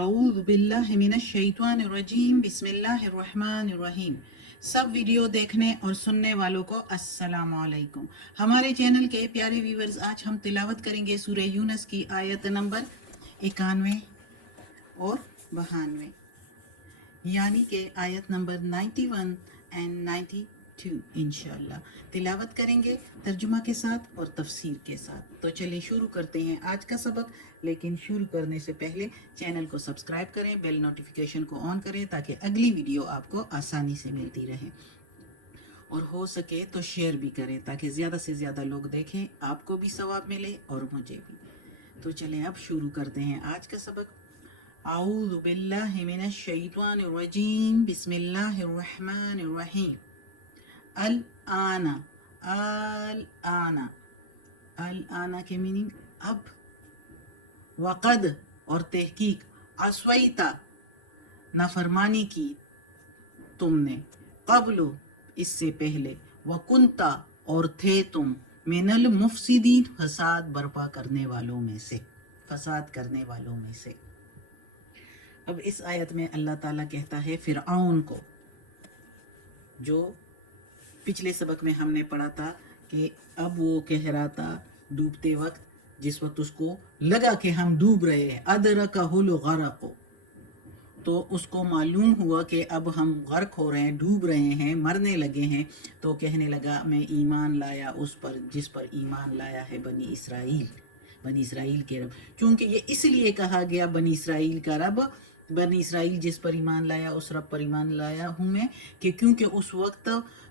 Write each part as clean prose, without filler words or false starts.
اعوذ باللہ من الشیطان الرجیم بسم اللہ الرحمن الرحیم۔ سب ویڈیو دیکھنے اور سننے والوں کو السلام علیکم۔ ہمارے چینل کے پیارے ویورز، آج ہم تلاوت کریں گے سورہ یونس کی آیت نمبر 91 اور 92، یعنی کہ آیت نمبر 91 اینڈ 92 انشاءاللہ تلاوت کریں گے ترجمہ کے ساتھ اور تفسیر کے ساتھ۔ تو چلیے شروع کرتے ہیں آج کا سبق، لیکن شروع کرنے سے پہلے چینل کو سبسکرائب کریں، بیل نوٹیفیکیشن کو آن کریں تاکہ اگلی ویڈیو آپ کو آسانی سے ملتی رہے، اور ہو سکے تو شیئر بھی کریں تاکہ زیادہ سے زیادہ لوگ دیکھیں، آپ کو بھی ثواب ملے اور مجھے بھی۔ تو چلیں اب شروع کرتے ہیں آج کا سبق۔ اعوذ باللہ من الشیطان الرجیم بسم اللہ الرحمن الرحیم۔ الآن، الآن، الآن کے میننگ اب، وقد اور تحقیق، عصیتا نافرمانی کی تم نے، قبل اس سے پہلے، وکنتا اور تھے تم، من المفسدین فساد برپا کرنے والوں میں سے، فساد کرنے والوں میں سے۔ اب اس آیت میں اللہ تعالیٰ کہتا ہے فرعون کو، جو پچھلے سبق میں ہم نے پڑھا تھا کہ اب وہ کہہ رہا تھا ڈوبتے وقت، جس وقت اس کو لگا کہ ہم ڈوب رہے ہیں، ادرکہ الغرق، تو اس کو معلوم ہوا کہ اب ہم غرق ہو رہے ہیں، ڈوب رہے ہیں، مرنے لگے ہیں، تو کہنے لگا میں ایمان لایا اس پر جس پر ایمان لایا ہے بنی اسرائیل، بنی اسرائیل کے رب۔ چونکہ یہ اس لیے کہا گیا بنی اسرائیل کا رب، بنی اسرائیل جس پر ایمان لایا اس رب پر ایمان لایا ہوں میں، کہ کیونکہ اس وقت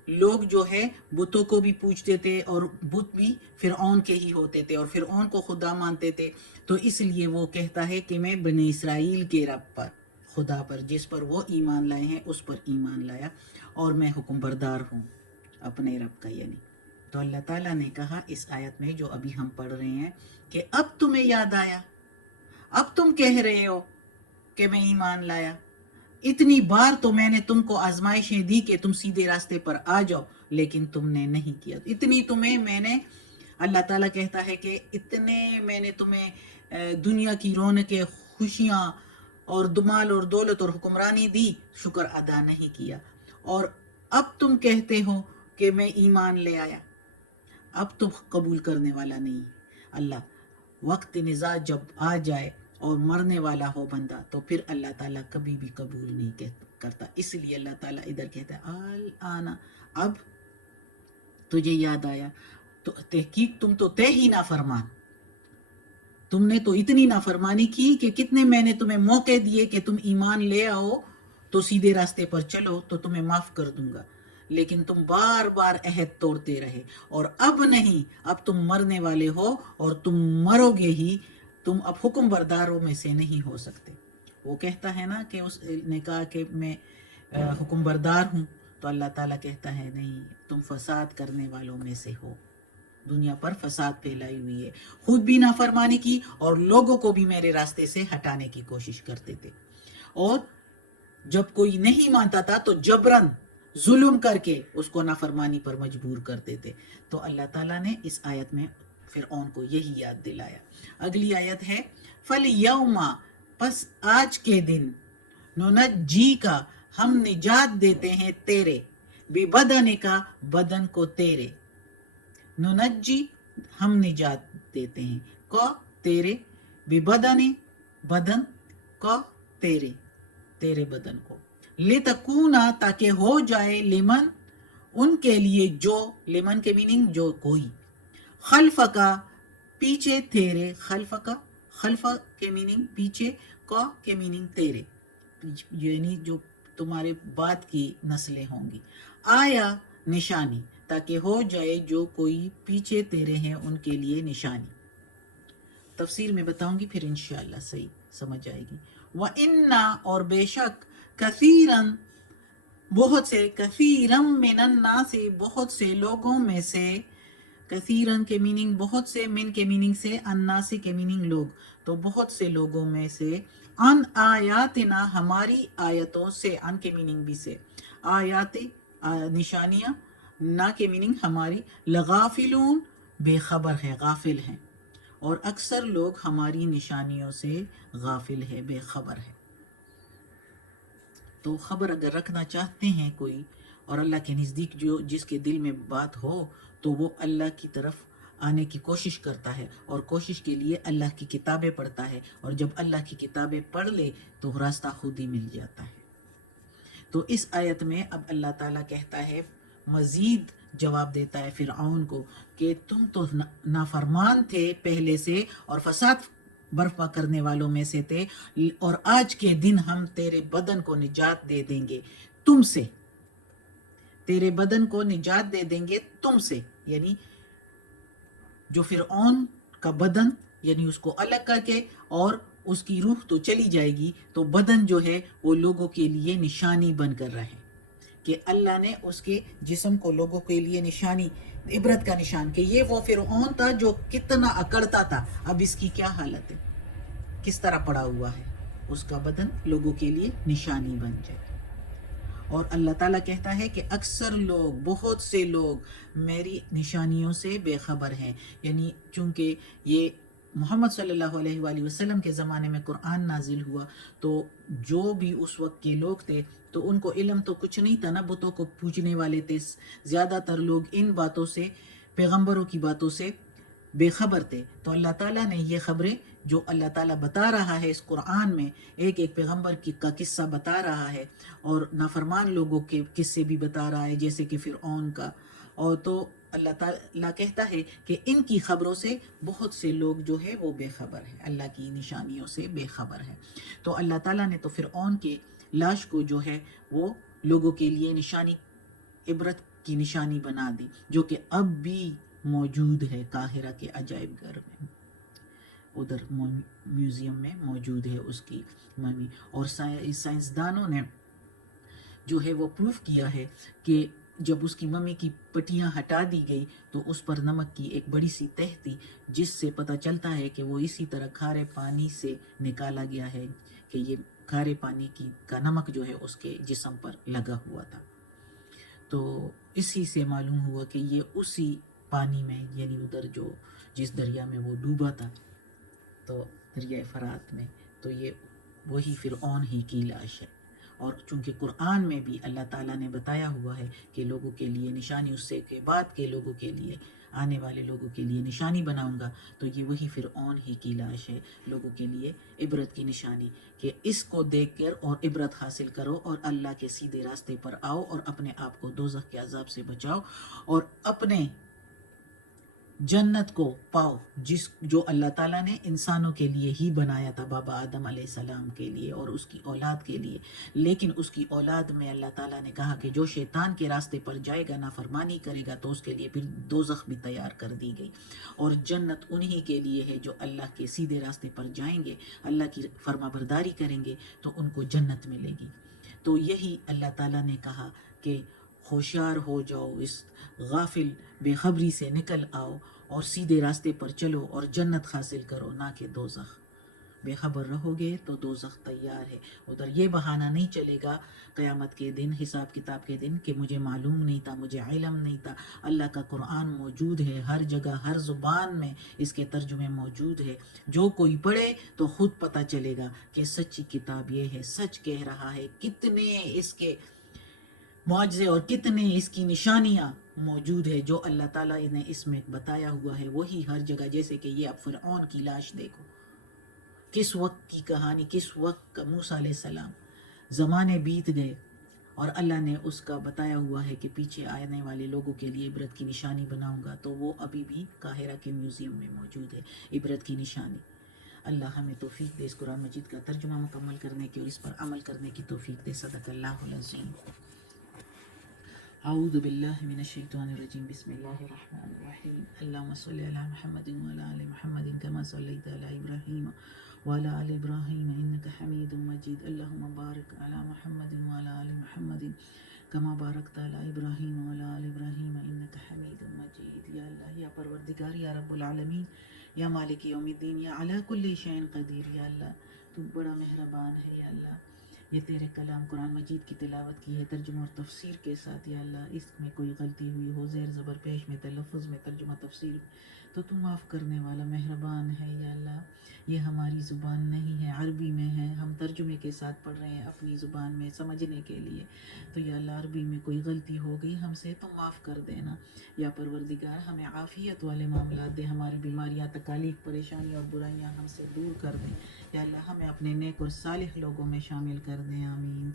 لوگ جو ہے بتوں کو بھی پوجتے تھے اور بت بھی فرعون کے ہی ہوتے تھے اور فرعون کو خدا مانتے تھے، تو اس لیے وہ کہتا ہے کہ میں بنی اسرائیل کے رب پر، خدا پر جس پر وہ ایمان لائے ہیں اس پر ایمان لایا، اور میں حکم بردار ہوں اپنے رب کا یعنی۔ تو اللہ تعالیٰ نے کہا اس آیت میں جو ابھی ہم پڑھ رہے ہیں کہ اب تمہیں یاد آیا، اب تم کہہ رہے ہو کہ میں ایمان لایا، اتنی بار تو میں نے تم کو آزمائشیں دی کہ تم سیدھے راستے پر آ جاؤ، لیکن تم نے نہیں کیا، اتنی تمہیں میں نے، اللہ تعالیٰ کہتا ہے کہ اتنے میں نے تمہیں دنیا کی رونقیں، خوشیاں اور مال اور دولت اور حکمرانی دی، شکر ادا نہیں کیا، اور اب تم کہتے ہو کہ میں ایمان لے آیا، اب تو قبول کرنے والا نہیں۔ اللہ وقت نزاع جب آ جائے اور مرنے والا ہو بندہ، تو پھر اللہ تعالیٰ کبھی بھی قبول نہیں کرتا، اس لیے اللہ تعالیٰ ادھر کہتا ہے الآن، اب تجھے یاد آیا، تو تحقیق تم تو تھے ہی نافرمان، تم نے تو اتنی نافرمانی کی کہ کتنے میں نے تمہیں موقع دیے کہ تم ایمان لے آؤ تو سیدھے راستے پر چلو تو تمہیں معاف کر دوں گا، لیکن تم بار بار عہد توڑتے رہے، اور اب نہیں، اب تم مرنے والے ہو اور تم مرو گے ہی، تم اب حکم برداروں میں سے نہیں ہو سکتے۔ وہ کہتا ہے نا کہ اس نے کہا کہ میں حکم بردار ہوں، تو اللہ تعالیٰ کہتا ہے نہیں، تم فساد کرنے والوں میں سے ہو، دنیا پر فساد پھیلائی ہوئی ہے، خود بھی نافرمانی کی اور لوگوں کو بھی میرے راستے سے ہٹانے کی کوشش کرتے تھے، اور جب کوئی نہیں مانتا تھا تو جبرن ظلم کر کے اس کو نافرمانی پر مجبور کرتے تھے۔ تو اللہ تعالیٰ نے اس آیت میں فرعون کو یہی یاد دلایا۔ اگلی آیت ہے فَالْيَوْمَ، پس آج کے دن، نُنَجِّی کا ہم نجات دیتے ہیں تیرے، بِبَدَنِ کا بدن کو تیرے، نُنَجِّی ہم نجات دیتے ہیں، کو تیرے، بِبَدَنِ بدن کو تیرے، تیرے بدن کو، لِتَکُونَ تاکہ ہو جائے، لمن ان کے لیے جو، لمن کے میننگ جو کوئی، خلف کا پیچھے تیرے، خلف کا، خلف کے میننگ پیچھے، کو کے میننگ تیرے، یعنی جو تمہارے بعد کی نسلیں ہوں گی، آیا نشانی، تاکہ ہو جائے جو کوئی پیچھے تیرے ہیں ان کے لیے نشانی۔ تفسیر میں بتاؤں گی پھر انشاءاللہ صحیح سمجھ آئے گی۔ وَإِنَّا اور بے شک، کثیراً بہت سے، کثیراً من الناس بہت سے لوگوں میں سے، کثیراً کے میننگ بہت سے، من کے میننگ سے، الناس کے میننگ لوگ، تو بہت سے لوگوں میں سے، ان آیاتنا ہماری آیتوں سے، ان کے میننگ بھی سے، آیات نشانیاں، نا کے میننگ ہماری، لغافلون بے خبر ہے، غافل ہیں، اور اکثر لوگ ہماری نشانیوں سے غافل ہے، بے خبر ہے۔ تو خبر اگر رکھنا چاہتے ہیں کوئی اور اللہ کے نزدیک جس کے دل میں بات ہو تو وہ اللہ کی طرف آنے کی کوشش کرتا ہے، اور کوشش کے لیے اللہ کی کتابیں پڑھتا ہے، اور جب اللہ کی کتابیں پڑھ لے تو راستہ خود ہی مل جاتا ہے۔ تو اس آیت میں اب اللہ تعالیٰ کہتا ہے، مزید جواب دیتا ہے فرعون کو کہ تم تو نافرمان تھے پہلے سے اور فساد برپا کرنے والوں میں سے تھے، اور آج کے دن ہم تیرے بدن کو نجات دے دیں گے تم سے، تیرے بدن کو نجات دے دیں گے تم سے، یعنی جو فرعون کا بدن یعنی اس کو الگ کر کے، اور اس کی روح تو چلی جائے گی، تو بدن جو ہے وہ لوگوں کے لیے نشانی بن کر رہے، کہ اللہ نے اس کے جسم کو لوگوں کے لیے نشانی، عبرت کا نشان، کہ یہ وہ فرعون تھا جو کتنا اکڑتا تھا، اب اس کی کیا حالت ہے، کس طرح پڑا ہوا ہے، اس کا بدن لوگوں کے لیے نشانی بن جائے۔ اور اللہ تعالیٰ کہتا ہے کہ اکثر لوگ، بہت سے لوگ میری نشانیوں سے بے خبر ہیں، یعنی چونکہ یہ محمد صلی اللہ علیہ وآلہ وسلم کے زمانے میں قرآن نازل ہوا، تو جو بھی اس وقت کے لوگ تھے تو ان کو علم تو کچھ نہیں تھا نا، بتوں کو پوجنے والے تھے، زیادہ تر لوگ ان باتوں سے، پیغمبروں کی باتوں سے بے خبر تھے۔ تو اللہ تعالیٰ نے یہ خبریں جو اللہ تعالیٰ بتا رہا ہے اس قرآن میں، ایک ایک پیغمبر کا قصہ بتا رہا ہے، اور نافرمان لوگوں کے قصے بھی بتا رہا ہے، جیسے کہ فرعون کا، اور تو اللہ تعالیٰ کہتا ہے کہ ان کی خبروں سے بہت سے لوگ جو ہے وہ بے خبر ہے، اللہ کی نشانیوں سے بے خبر ہے۔ تو اللہ تعالیٰ نے تو فرعون کے لاش کو جو ہے وہ لوگوں کے لیے نشانی، عبرت کی نشانی بنا دی، جو کہ اب بھی موجود ہے قاہرہ کے عجائب گھر میں، ادھر میوزیم میں موجود ہے اس کی ممی۔ اور سائنسدانوں نے جو ہے وہ پروف کیا ہے کہ جب اس کی ممی کی پٹیاں ہٹا دی گئی تو اس پر نمک کی ایک بڑی سی تہ تھی، جس سے پتہ چلتا ہے کہ وہ اسی طرح کھارے پانی سے نکالا گیا ہے، کہ یہ کھارے پانی کا نمک جو ہے اس کے جسم پر لگا ہوا تھا۔ تو اسی سے معلوم ہوا کہ یہ اسی پانی میں، یعنی ادھر جو جس دریا میں وہ ڈوبا تھا، تو دریائے فرات میں، تو یہ وہی فرعون ہی کی لاش ہے۔ اور چونکہ قرآن میں بھی اللہ تعالیٰ نے بتایا ہوا ہے کہ لوگوں کے لیے نشانی، اس سے کے بعد کے لوگوں کے لیے، آنے والے لوگوں کے لیے نشانی بناؤں گا، تو یہ وہی فرعون ہی کی لاش ہے، لوگوں کے لیے عبرت کی نشانی، کہ اس کو دیکھ کر اور عبرت حاصل کرو اور اللہ کے سیدھے راستے پر آؤ، اور اپنے آپ کو دوزخ کے عذاب سے بچاؤ، اور اپنے جنت کو پاؤ، جو اللہ تعالیٰ نے انسانوں کے لیے ہی بنایا تھا، بابا آدم علیہ السلام کے لیے اور اس کی اولاد کے لیے، لیکن اس کی اولاد میں اللہ تعالیٰ نے کہا کہ جو شیطان کے راستے پر جائے گا، نافرمانی کرے گا، تو اس کے لیے پھر دوزخ بھی تیار کر دی گئی، اور جنت انہی کے لیے ہے جو اللہ کے سیدھے راستے پر جائیں گے، اللہ کی فرما برداری کریں گے، تو ان کو جنت ملے گی۔ تو یہی اللہ تعالیٰ نے کہا کہ ہوشیار ہو جاؤ، اس غافل بے خبری سے نکل آؤ اور سیدھے راستے پر چلو اور جنت حاصل کرو، نہ کہ دوزخ۔ بے خبر رہو گے تو دوزخ تیار ہے، ادھر یہ بہانہ نہیں چلے گا قیامت کے دن، حساب کتاب کے دن، کہ مجھے معلوم نہیں تھا، مجھے علم نہیں تھا۔ اللہ کا قرآن موجود ہے ہر جگہ، ہر زبان میں اس کے ترجمے موجود ہے، جو کوئی پڑھے تو خود پتہ چلے گا کہ سچی کتاب یہ ہے، سچ کہہ رہا ہے، کتنے اس کے معجزے اور کتنے اس کی نشانیاں موجود ہے جو اللہ تعالیٰ نے اس میں بتایا ہوا ہے، وہی ہر جگہ، جیسے کہ یہ اب فرعون کی لاش دیکھو، کس وقت کی کہانی، کس وقت کا، موسیٰ علیہ السلام، زمانے بیت گئے اور اللہ نے اس کا بتایا ہوا ہے کہ پیچھے آنے والے لوگوں کے لیے عبرت کی نشانی بناؤں گا، تو وہ ابھی بھی قاہرہ کے میوزیم میں موجود ہے، عبرت کی نشانی۔ اللہ ہمیں توفیق دے اس قرآن مجید کا ترجمہ مکمل کرنے کی اور اس پر عمل کرنے کی توفیق دے۔ صدق اللہ العظیم۔ اعوذ باللہ من الشیطان الرجیم، بسم اللہ الرحمن الرحیم۔ اللہم صلی علی محمد وعلی آل محمد کما صلیت علی ابراہیم وعلی آل ابراہیم انک حمید مجید۔ اللہم بارک علی محمد وعلی آل محمد کما بارکت علی ابراہیم وعلی آل ابراہیم انک حمید مجید۔ یا اللہ، یا پروردگار، یا رب العالمین، یا مالک یوم الدین، یا علی کل شیء قدیر، یا اللہ تو بڑا مہربان ہے، یا اللہ یہ تیرے کلام قرآن مجید کی تلاوت کی ہے ترجمہ اور تفسیر کے ساتھ، یا اللہ اس میں کوئی غلطی ہوئی ہو، زیر زبر پیش میں، تلفظ میں، ترجمہ تفسیر میں، تو تو معاف کرنے والا مہربان ہے یا اللہ۔ یہ ہماری زبان نہیں ہے، عربی میں ہے، ہم ترجمے کے ساتھ پڑھ رہے ہیں اپنی زبان میں سمجھنے کے لیے، تو یا اللہ عربی میں کوئی غلطی ہو گئی ہم سے تو معاف کر دینا یا پروردگار، ہمیں عافیت والے معاملات دے، ہماری بیماریاں، تکالیف، پریشانیاں اور برائیاں ہم سے دور کر دیں، یا اللہ ہمیں اپنے نیک اور صالح لوگوں میں شامل کر دیں، آمین۔